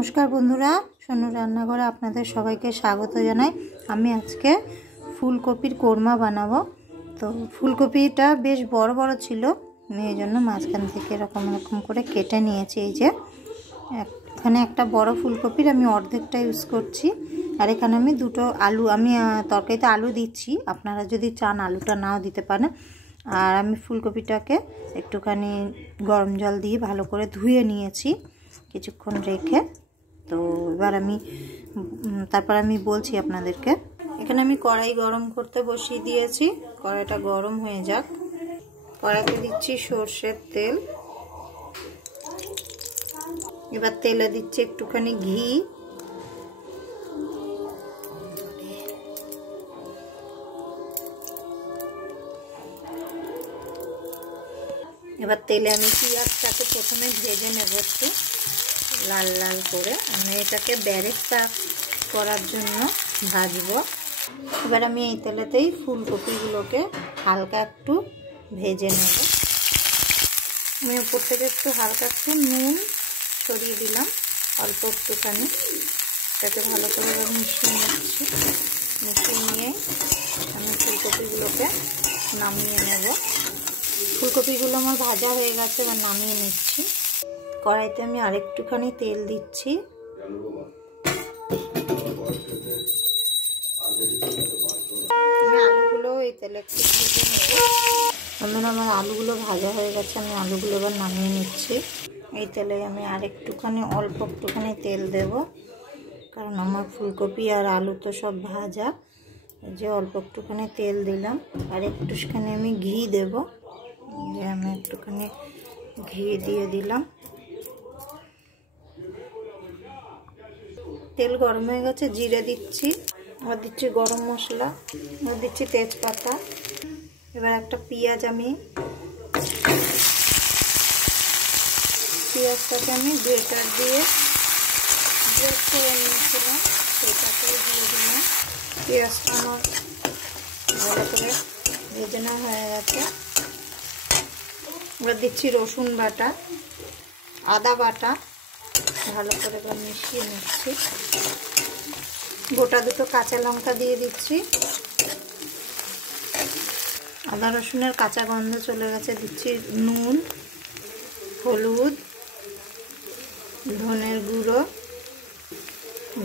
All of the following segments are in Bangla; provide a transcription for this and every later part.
নমস্কার বন্ধুরা, সোনু রান্নাঘরে আপনাদের সবাইকে স্বাগত জানাই। আমি আজকে ফুলকপির কোরমা বানাবো। তো ফুলকপিটা বেশ বড় বড় ছিল, আমি এই জন্য মাঝখান থেকে এরকম করে কেটে নিয়েছি। এই যে এখানে একটা বড় ফুলকপির আমি অর্ধেকটা ইউজ করছি, আর এখানে আমি দুটো আলু, আমি তরকারিতে আলু দিচ্ছি, আপনারা যদি চান আলুটা নাও দিতে পারেন। আর আমি ফুলকপিটাকে একটুখানি গরম জল দিয়ে ভালো করে ধুয়ে নিয়েছি কিছুক্ষণ রেখে। তো এবার তারপর আমি বলছি আপনাদেরকে। এখানে আমি কড়াই গরম করতে বসিয়ে দিয়েছি, কড়াইটা গরম হয়ে যাক। কড়াইতে দিচ্ছি সর্ষের তেল, এবার তেলে দিচ্ছি একটুখানি ঘি, এবার তেলে আমি পেঁয়াজটাকে প্রথমে ভেজে নেব একটু লাল লাল করে। আমি এটাকে বেরেস্তা করার জন্য ভাজবো। এবার আমি এই তেলেতেই ফুলকপিগুলোকে হালকা একটু ভেজে নেব। আমি উপর থেকে একটু হালকা একটু নুন ছড়িয়ে দিলাম, অল্প একটুখানি। এটাকে ভালো করে মিশিয়ে নিচ্ছি। মিশিয়ে নিয়ে আমি ফুলকপিগুলোকে নামিয়ে নেব। ফুলকপিগুলো আমার ভাজা হয়ে গেছে, এবার নামিয়ে নিচ্ছি। কড়াইতে আমি আরেকটুখানি তেল দিচ্ছি। আমি আলুগুলো এই তেলে একটু ভেজে নেব। আমার আলুগুলো ভাজা হয়ে গেছে, আমি আলুগুলো এবার নামিয়ে নিচ্ছি। এই তেলে আমি আরেকটুখানি অল্প একটুখানি তেল দেব, কারণ আমার ফুলকপি আর আলু তো সব ভাজা। এই যে অল্প একটুখানি তেল দিলাম, আর একটুখানি আমি ঘি দেব। যে আমি একটুখানি ঘি দিয়ে দিলাম। তেল গরম হয়ে গেছে, জিরে দিচ্ছি, আর দিচ্ছি গরম মশলা, আর দিচ্ছি তেজপাতা। এবার একটা পেঁয়াজটাকে আমি গ্রেটার দিয়ে গ্রেট করে নিয়েছিলাম, সেটাকে দিয়ে দিলাম। পেঁয়াজটা আমার ভালো করে ভেজে নেওয়া হয়ে গেছে। এবার দিচ্ছি রসুন বাটা, আদা বাটা, ভালো করে মিশিয়ে নিচ্ছি। গোটা দুটো কাঁচা লঙ্কা দিয়ে দিচ্ছি। আদা রসুনের কাঁচা গন্ধ চলে গেছে। দিচ্ছি নুন, হলুদ, ধনের গুঁড়ো,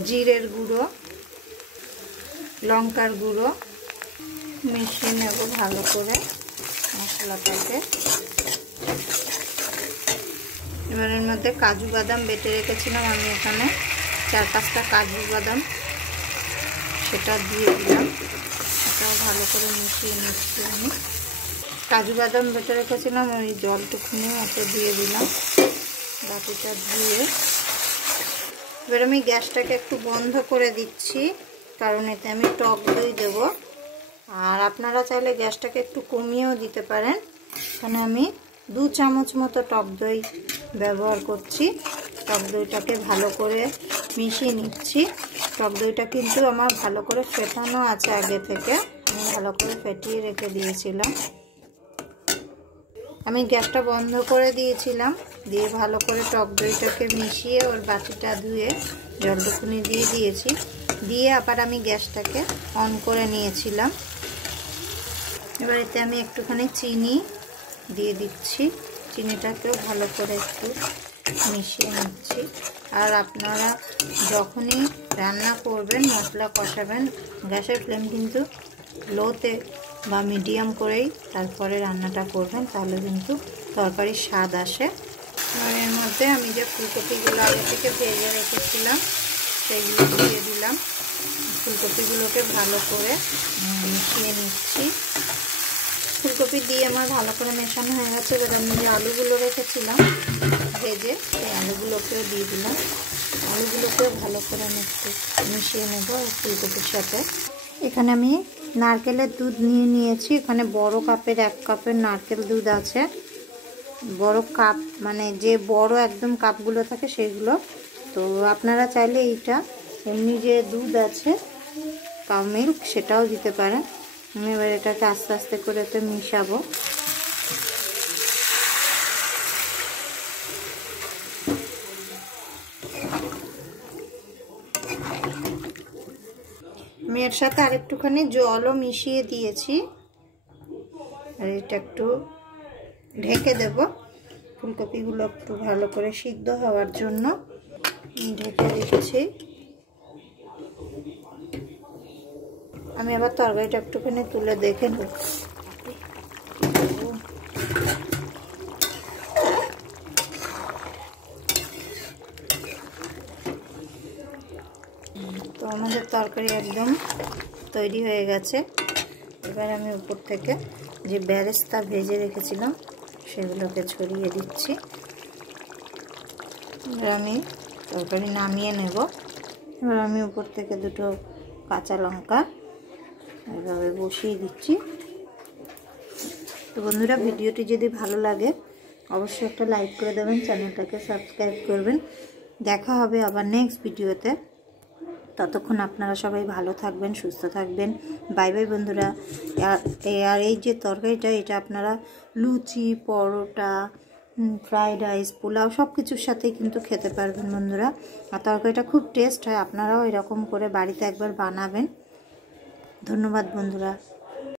জিরের গুঁড়ো, লঙ্কার গুঁড়ো। মিশিয়ে নেব ভালো করে মশলাটাকে। এবার এর মধ্যে কাজু বাদাম বেটে রেখেছিলাম আমি, এখানে 4-5টা কাজু বাদাম, সেটা দিয়ে দিলাম। সেটাও ভালো করে মিশিয়ে নিচ্ছি আমি। কাজু বাদাম বেটে রেখেছিলাম, ওই জলটুকুনি ওতে দিয়ে দিলাম বাটিটা ধুয়ে। এবার আমি গ্যাসটাকে একটু বন্ধ করে দিচ্ছি, কারণ এতে আমি টক দই দেবো। আর আপনারা চাইলে গ্যাসটাকে একটু কমিয়েও দিতে পারেন। এখানে আমি 2 চামচ মতো টক দই ব্যবহার করছি। টক দইটাকে ভালো করে মিশিয়ে নিচ্ছি। টক দইটা কিন্তু আমার ভালো করে ফেটানো আছে আগে থেকে, আমি ভালো করে ফেটিয়ে রেখে দিয়েছিলাম। আমি গ্যাসটা বন্ধ করে দিয়েছিলাম, দিয়ে ভালো করে টক দইটাকে মিশিয়ে ওর বাটিটা ধুয়ে জলটুকুনি দিয়ে দিয়েছি। দিয়ে আবার আমি গ্যাসটাকে অন করে নিয়েছিলাম। এবার এতে আমি একটুখানি চিনি দিয়ে দিচ্ছি। চিনিটাকেও ভালো করে একটু মিশিয়ে নিচ্ছি। আর আপনারা যখনই রান্না করবেন, মশলা কষাবেন, গ্যাসের ফ্লেম কিন্তু লোতে বা মিডিয়াম করেই তারপরে রান্নাটা করবেন, তাহলে কিন্তু তরকারির স্বাদ আসে। আর এর মধ্যে আমি যে ফুলকপিগুলো আগে থেকে ভেজে রেখেছিলাম সেগুলো দিয়ে দিলাম। ফুলকপিগুলোকে ভালো করে মিশিয়ে নিচ্ছি। ফুলকপি দিয়ে আমার ভালো করে মেশানো হয়ে গেছে। এবার আমি যে আলুগুলো রেখেছিলাম ভেজে, সেই আলুগুলোকেও দিয়ে দিলাম। আলুগুলোকেও ভালো করে আমি একটু মিশিয়ে নেব ফুলকপির সাথে। এখানে আমি নারকেলের দুধ নিয়েছি। এখানে বড় কাপের 1 কাপের নারকেল দুধ আছে। বড় কাপ মানে যে বড় একদম কাপগুলো থাকে সেগুলো। তো আপনারা চাইলে এইটা এমনি যে দুধ আছে কাউ মিল্ক, সেটাও দিতে পারেন। আমি এবার এটাকে আস্তে আস্তে করে তো মিশাবো। আমি এর সাথে আরেকটুখানি জলও মিশিয়ে দিয়েছি, আর এটা একটু ঢেকে দেব ফুলকপিগুলো একটু ভালো করে সিদ্ধ হওয়ার জন্য ঢেকে দিচ্ছি। আমি আবার তরকারিটা একটুখানি তুলে দেখে নেব। তো আমাদের তরকারি একদম তৈরি হয়ে গেছে। এবার আমি উপর থেকে যে বেরেস্তা ভেজে রেখেছিলাম সেগুলোকে ছড়িয়ে দিচ্ছি। এবার আমি তরকারি নামিয়ে নেব। এবার আমি উপর থেকে দুটো কাঁচা লঙ্কা এভাবে বসিয়ে দিচ্ছি। তো বন্ধুরা, ভিডিওটি যদি ভালো লাগে অবশ্যই একটা লাইক করে দেবেন, চ্যানেলটাকে সাবস্ক্রাইব করবেন। দেখা হবে আবার নেক্সট ভিডিওতে। ততক্ষণ আপনারা সবাই ভালো থাকবেন, সুস্থ থাকবেন। বাই বাই বন্ধুরা। আর এই যে তরকারিটা, এটা আপনারা লুচি, পরোটা, ফ্রাইড রাইস, পোলাও সব কিছুর সাথেই কিন্তু খেতে পারবেন বন্ধুরা। আর তরকারিটা খুব টেস্ট হয়, আপনারাও এরকম করে বাড়িতে একবার বানাবেন। ধন্যবাদ বন্ধুরা।